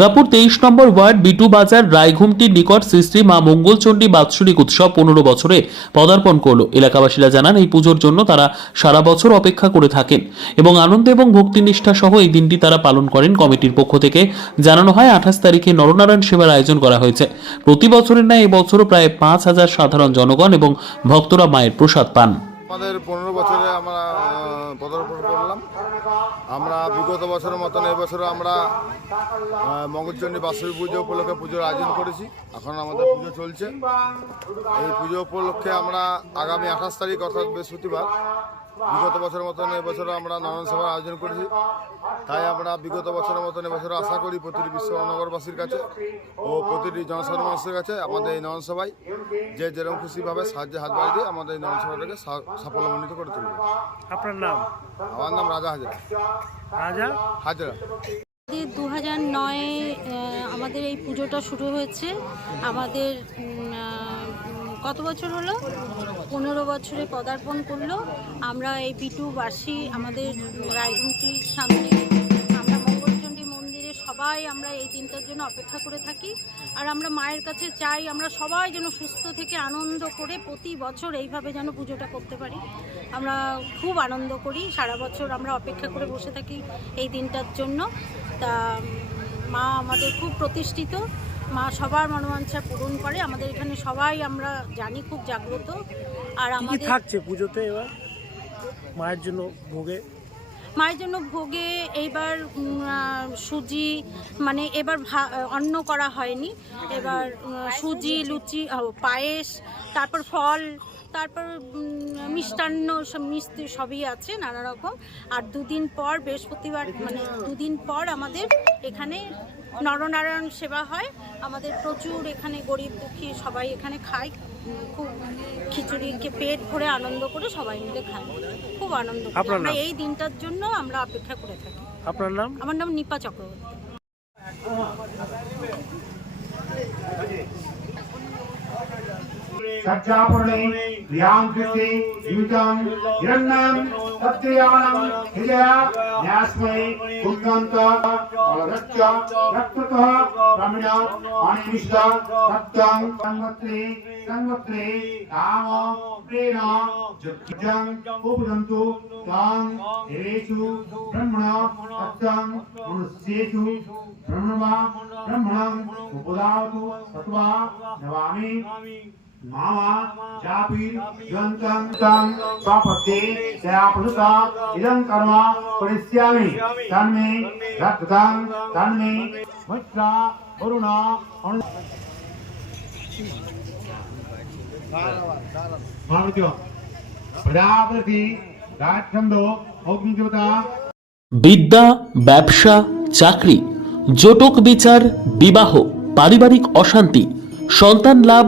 দুর্গাপুর তেইশ নম্বর word B2 বাজার রায়ঘুমটির নিকট শ্রী মা মঙ্গলচণ্ডী বাৎসরিক উৎসব পনেরো বছরে পদার্পণ করল। এলাকাবাসীরা জানান, এই পুজোর জন্য তারা সারা বছর অপেক্ষা করে থাকেন এবং আনন্দ এবং ভক্তিনিষ্ঠা সহ এই দিনটি তারা পালন করেন কমিটির পক্ষ থেকে। জানানো হয়, আঠাশ তারিখে নরনারায়ণ সেবার আয়োজন করা হয়েছে। প্রতি বছরের ন্যায় এবছরও প্রায় পাঁচ হাজার সাধারণ জনগণ এবং ভক্তরা মায়ের প্রসাদ পান। আমাদের পনেরো বছরে আমরা আমরা বিগত বছরের মতন এবছর আমরা মঙ্গলচণ্ডী বাৎসরিক পুজো উপলক্ষে পুজোর আয়োজন করেছি। এখন আমাদের পুজো চলছে। এই পুজো উপলক্ষে আমরা আগামী আঠাশ তারিখ, অর্থাৎ বৃহস্পতিবার বিগত বছরের মতন এবছর আমরা নয়ন সভার আয়োজন করেছি। তাই আমরা বিগত বছরের মতন এবছর আশা করি প্রতিটি বিশ্বনগরবাসীর কাছে ও প্রতিটি জনসাধারণ মানুষের কাছে আমাদের এই নয়ন সভায় যে যেরকম খুশিভাবে সাহায্যে হাত বাড়িয়ে দিয়ে আমাদের এই নয়ন সভাটাকে সাফল্যমণ্ডিত করে তুলবে। আপনার নাম? আমার নাম রাজা হাজরা। রাজা? হাজরা। দু হাজার নয়ে আমাদের এই পুজোটা শুরু হয়েছে। আমাদের কত বছর হলো? পনেরো বছরে পদার্পণ করল। আমরা এই বিটুবাসী আমাদের রায়গুমটির সামনে, আমরা মঙ্গলচণ্ডী মন্দিরে সবাই আমরা এই দিনটার জন্য অপেক্ষা করে থাকি। আর আমরা মায়ের কাছে চাই আমরা সবাই যেন সুস্থ থেকে আনন্দ করে প্রতি বছর এইভাবে যেন পুজোটা করতে পারি। আমরা খুব আনন্দ করি, সারা বছর আমরা অপেক্ষা করে বসে থাকি এই দিনটার জন্য। তা মা আমাদের খুব প্রতিষ্ঠিত। মা সবার মনোবাঞ্ছা পূরণ করে। আমাদের এখানে সবাই আমরা জানি খুব জাগ্রত। আর কি আমাদের থাকছে পুজোতে এবার? মায়ের জন্য ভোগে? মায়ের জন্য ভোগে এইবার উম, আহ, সুজি মানে এবার ভা- অন্ন করা হয়নি। এবার উম, সুজি লুচি ও, পায়েস তারপর ফল তারপর উম, মিষ্টান্ন সব মিষ্টি সবই আছে নানা রকম। আর দুদিন পর বৃহস্পতিবার মানে দুদিন পর আমাদের এখানে নরনারায়ণ সেবা হয়। আমাদের প্রচুর এখানে গরিব দুঃখী সবাই এখানে খায়। খুব খিচুড়িকে পেট ভরে আনন্দ করে সবাই মিলে খায়। খুব আনন্দ করি। আমরা এই দিনটার জন্য আমরা অপেক্ষা করে থাকি। আপনার নাম? আমার নাম নিপা চক্রবর্তী। सज्जापुरणे व्याङ्कृते युतम् हिरण्णम् सत्ययानम् हृदया न्यास्मये कुन्दन्त बलरश्च रक्ततः रमण अनिमिष्ट सत्यं संवत्रे संवत्रे काम प्रेणा जग्जम् उपदन्तु ताम् हेरेषु ब्रह्मण, सत्यं, मनुष्येषु, ब्रह्मणा ब्रह्मणम् उपदावतु सत्वा नवामि मामा जापि यन्तं तं स्वापत्ते तया प्रसुता इदं कर्म करिष्यामि तन्मे रक्तं तन्मे मित्रा वरुण अनु मारुत्य प्रजापति राजखण्डो अग्निदेवता বিদ্যা ব্যবসা চাকরি জটক বিচার বিবাহ পারিবারিক অশান্তি সন্তান লাভ